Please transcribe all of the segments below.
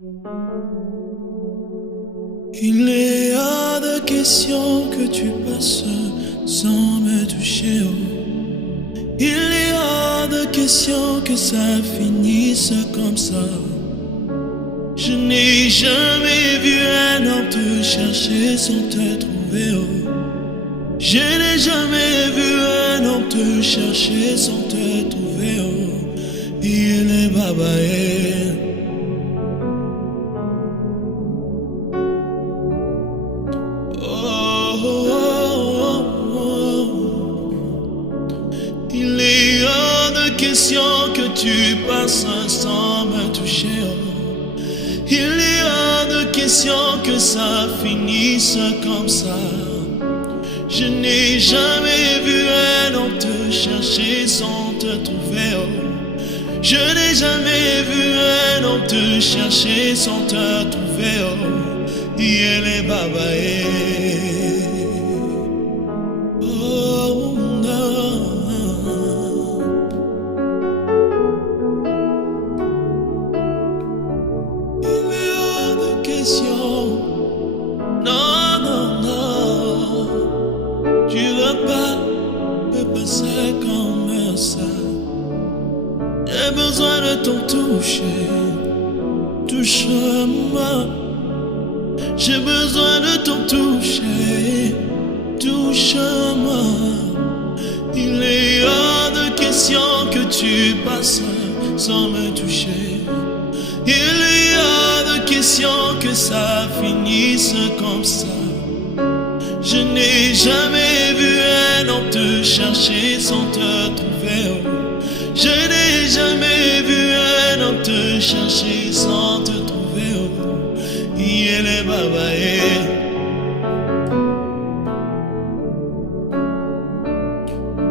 Il est hors de question que tu passes sans me toucher. Oh. Il est hors de question que ça finisse comme ça. Je n'ai jamais vu un homme te chercher sans te trouver. Oh. Je n'ai jamais vu un homme te chercher sans te trouver. Oh. Il est babaé. Il est hors de question que tu passes sans me toucher. Oh. Il est hors de question que ça finisse comme ça. Je n'ai jamais vu un homme te chercher sans te trouver. Oh. Je n'ai jamais vu un homme te chercher sans te trouver. Oh. Il est babaé. Oh non. Il est hors de question. Non, non, non. Tu veux pas me passer comme ça. J'ai besoin de ton toucher. Touche-moi. J'ai besoin de ton toucher. Touche-moi. Il est hors de question que tu passes sans me toucher. Il est hors de question que ça finisse comme ça. Je n'ai jamais vu un homme te chercher sans te trouver. Je n'ai jamais vu un homme te chercher sans te trouver. Il est babaé.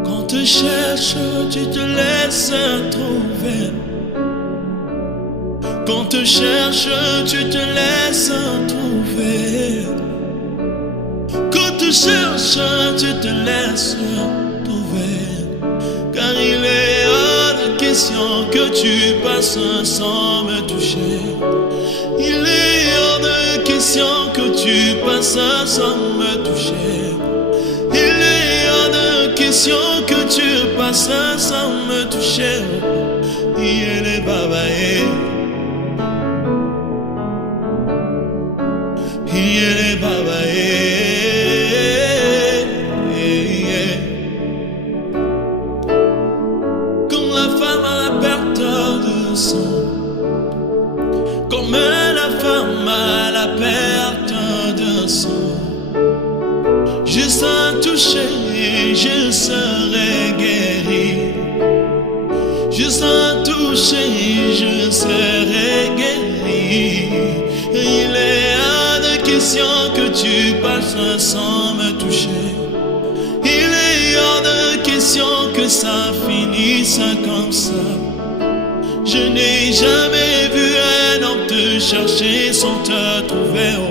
Quand te cherche, tu te laisses trouver. Quand te cherche, tu te laisses trouver. Quand te cherche, tu te laisses trouver. Car il est hors de question que tu passes sans me toucher. Il est hors de question que tu passes sans me toucher. Il est hors de question que tu passes sans me toucher. Il est babaé. Il est babaé. Comme la femme à la perte de sang. Comme la femme à la perte de sang. Juste un toucher, je serai guéri. Juste un toucher, je serai guéri. Il est hors de question que tu passes sans me toucher. Il est hors de question que ça finisse comme ça. Je n'ai jamais vu un homme te chercher sans te trouver. Oh.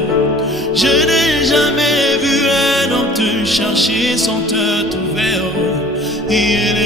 Je n'ai jamais vu un homme te chercher sans te trouver. Oh. Il est